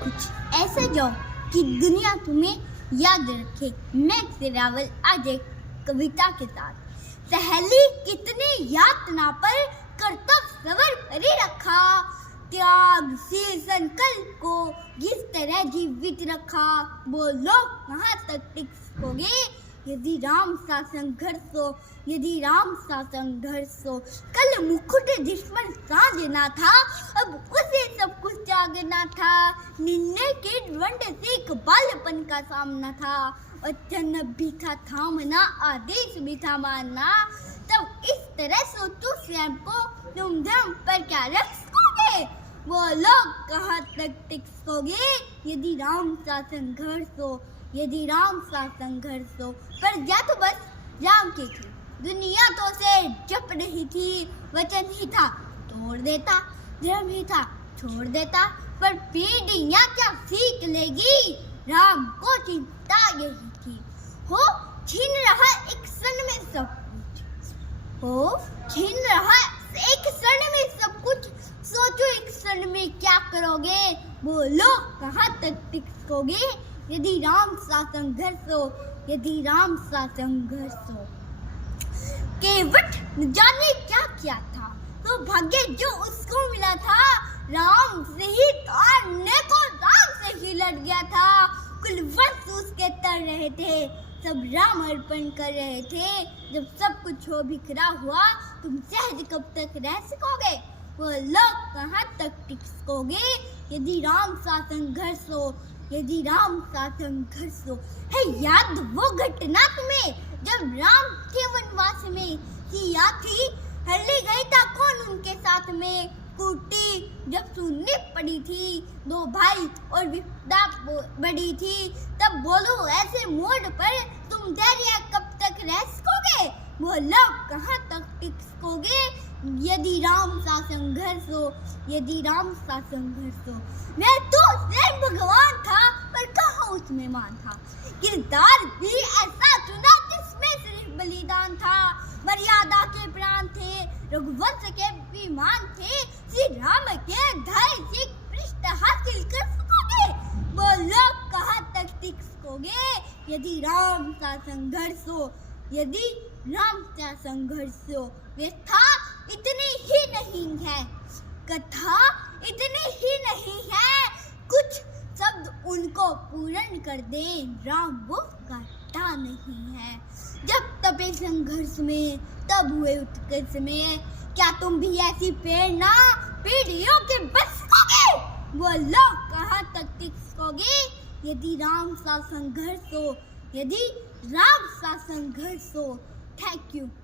कुछ ऐसे जाओ कि दुनिया तुम्हें याद रखे। नेक्स्ट रावल आज एक कविता के साथ। सहेली कितनी यातना पर कर्तव्य सवर परी रखा, त्याग से संकल्प को जिस तरह जीवित रखा। बोलो कहाँ तक टिक सकोगे यदि राम सा संघर्ष हो, यदि राम सा संघर्ष हो। कल मुकुट दुश्मन साजना था, अब उसे सब कुछ त्यागना था। निर्णय के द्वंद से एक बालपन का सामना था, वचन भी था थामना, आदेश भी था मानना। तब इस तरह सोचो स्वयं को, तुम धर्म पर क्या रख सकोगे। वो लोग कहाँ तक टिक सकोगे यदि राम सा संघर्ष हो, यदि राम सा संघर्ष हो। पर या तो बस राम की थी, दुनिया तो से जप रही थी। वचन ही था तोड़ देता, धर्म ही था छोड़ देता। पर पीढ़ियां क्या सीख लेगी, राम को चिंता यही थी। हो छीन रहा एक क्षण में सब कुछ, हो छीन रहा एक क्षण में सब कुछ। सोचो एक क्षण में क्या करोगे, बोलो कहाँ तक टिक सकोगे यदि राम सा संघर्ष हो, यदि राम सा संघर्ष हो। केवट न जाने क्या किया था, तो भाग्य जो उसको मिला था। राम से ही तारने को राम से ही लड़ गया था। कुल वर्ष उसके तर रहे थे, सब राम अर्पण कर रहे थे। जब सब कुछ हो बिखरा हुआ, तुम सहज कब तक रह सकोगे। वो लोग कहाँ तक टिक सकोगे यदि राम सा संघर्ष हो, यदि राम सा संघर्ष हो। है याद वो घटना तुम्हें जब राम के वनवास में सिया थी, हरली गई था कौन उनके साथ में। कुटी जब सुननी पड़ी थी, दो भाई और विपदा बड़ी थी। तब बोलो ऐसे मोड़ पर तुम धैर्य कब तक रह सकोगे। वो लोग कहाँ तक टिक सकोगे यदि राम सा संघर्ष हो, यदि राम सा संघर्ष हो। मैं तो स्वयं भगवान था, पर कहाँ उसमें मान था। किरदार भी ऐसा चुना जिसमें सिर्फ बलिदान था। मर्यादा के प्राण थे, रघुवंश के विमान थे। श्री राम के धैर्य से पृष्ठ हासिल कर सकोगे। बोलो कहाँ तक टिक सकोगे यदि राम सा संघर्ष हो, यदि राम सा संघर्ष हो। व्यथा इतनी ही नहीं है, कथा इतनी ही नहीं है, कुछ शब्द उनको पूर्ण कर दे। राम वो काटा नहीं है। जब तपे संघर्ष में तब हुए उत्कर्ष में, क्या तुम भी ऐसी प्रेरणा पीढ़ियों के बच सकोगे। वो लोग कहाँ तक टिक सकोगे यदि राम सा संघर्ष हो, यदि राम सा संघर्ष हो। Thank you.